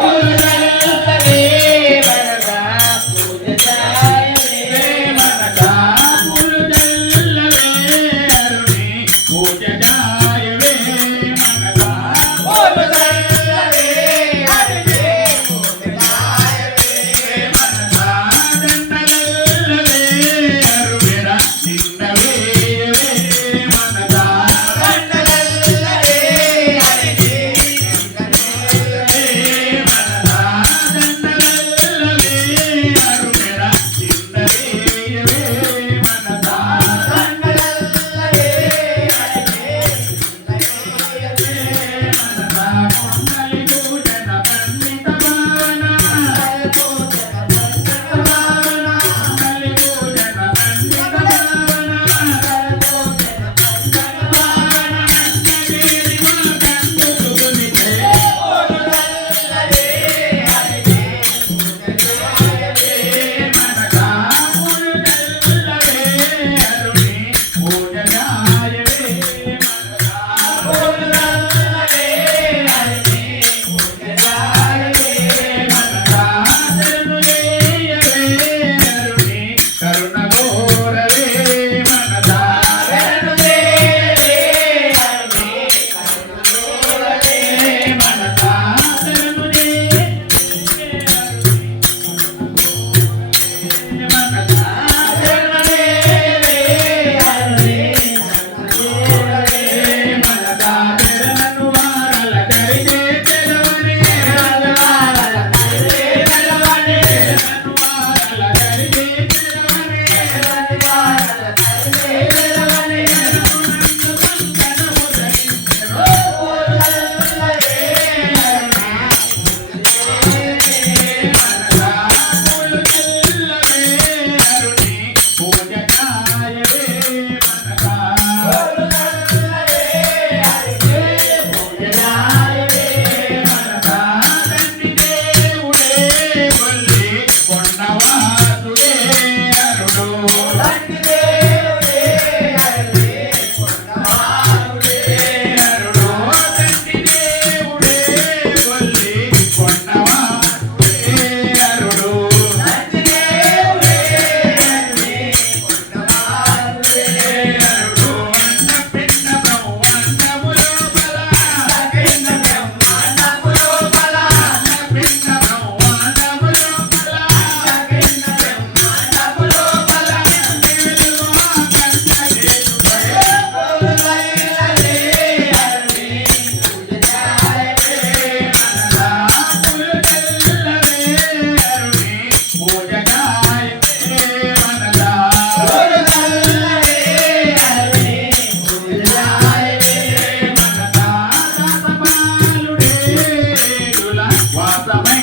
Thank you. 哇塞！